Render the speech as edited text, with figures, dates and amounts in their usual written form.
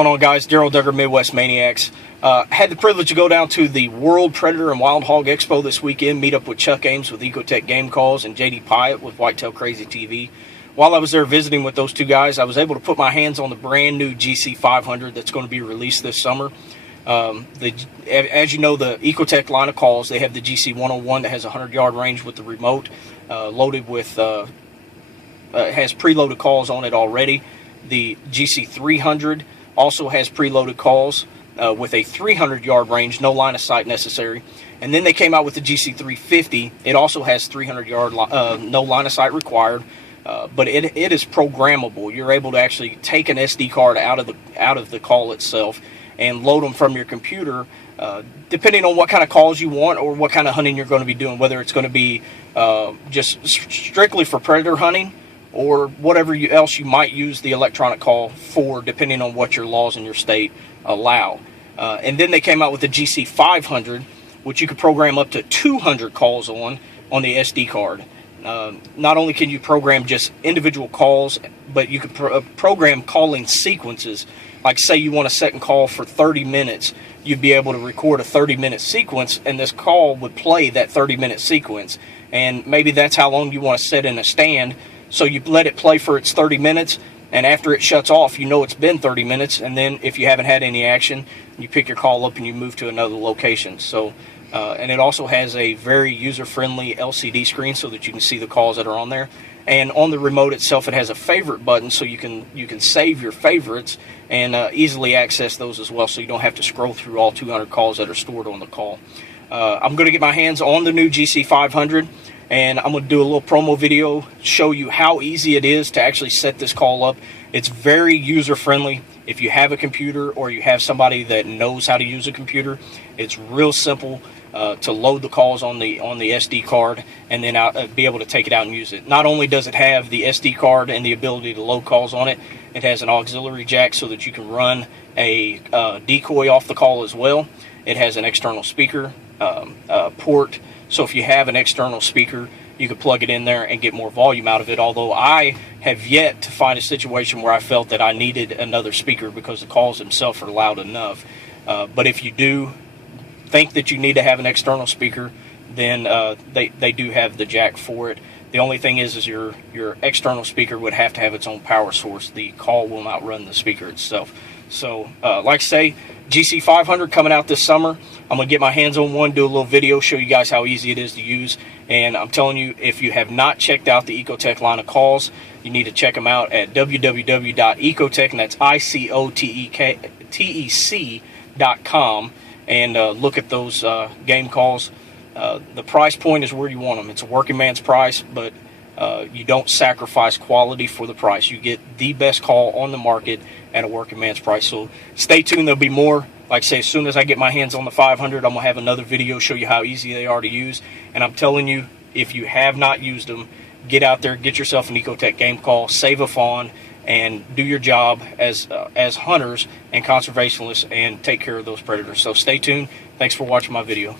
What's going on, guys? Daryl Duggar, Midwest Maniacs. Had the privilege to go down to the World Predator and Wild Hog Expo this weekend, meet up with Chuck Ames with ICOtec Game Calls and JD Piatt with Whitetail Crazy TV. While I was there visiting with those two guys, I was able to put my hands on the brand new GC500 that's going to be released this summer. As you know, the ICOtec line of calls, they have the GC101 that has a 100-yard range with the remote, loaded with, has preloaded calls on it already. The GC300 also has preloaded calls with a 300-yard range, no line of sight necessary. And then they came out with the GC350. It also has 300-yard, no line of sight required, but it is programmable. You're able to actually take an SD card out of the call itself and load them from your computer, depending on what kind of calls you want or what kind of hunting you're going to be doing, whether it's going to be just strictly for predator hunting, or whatever else you might use the electronic call for, depending on what your laws in your state allow. And then they came out with the GC500, which you could program up to 200 calls on the SD card. Not only can you program just individual calls, but you could program calling sequences. Like, say you want to set and call for 30 minutes, you'd be able to record a 30-minute sequence, and this call would play that 30-minute sequence. And maybe that's how long you want to set in a stand. So you let it play for its 30 minutes, and after it shuts off, you know it's been 30 minutes, and then if you haven't had any action, you pick your call up and you move to another location. So, and it also has a very user-friendly LCD screen so that you can see the calls that are on there. And on the remote itself, it has a favorite button, so you can save your favorites and easily access those as well, so you don't have to scroll through all 200 calls that are stored on the call. I'm going to get my hands on the new GC500, and I'm going to do a little promo video, show you how easy it is to actually set this call up. It's very user-friendly. If you have a computer or you have somebody that knows how to use a computer, it's real simple to load the calls on the SD card and then be able to take it out and use it. Not only does it have the SD card and the ability to load calls on it, it has an auxiliary jack so that you can run a decoy off the call as well. It has an external speaker port. So if you have an external speaker, you could plug it in there and get more volume out of it, although I have yet to find a situation where I felt that I needed another speaker because the calls themselves are loud enough. But if you do think that you need to have an external speaker, then they do have the jack for it. The only thing is your external speaker would have to have its own power source. The call will not run the speaker itself. So, like I say, GC500 coming out this summer. I'm going to get my hands on one, do a little video, show you guys how easy it is to use. And I'm telling you, if you have not checked out the ICOtec line of calls, you need to check them out at www.icotec, and that's ICOtec.com, and look at those game calls. The price point is where you want them. It's a working man's price, but you don't sacrifice quality for the price. You get the best call on the market at a working man's price. So stay tuned. There'll be more. Like I say, as soon as I get my hands on the 500, I'm going to have another video show you how easy they are to use. And I'm telling you, if you have not used them, get out there, get yourself an ICOtec game call, save a fawn, and do your job as hunters and conservationists and take care of those predators. So stay tuned. Thanks for watching my video.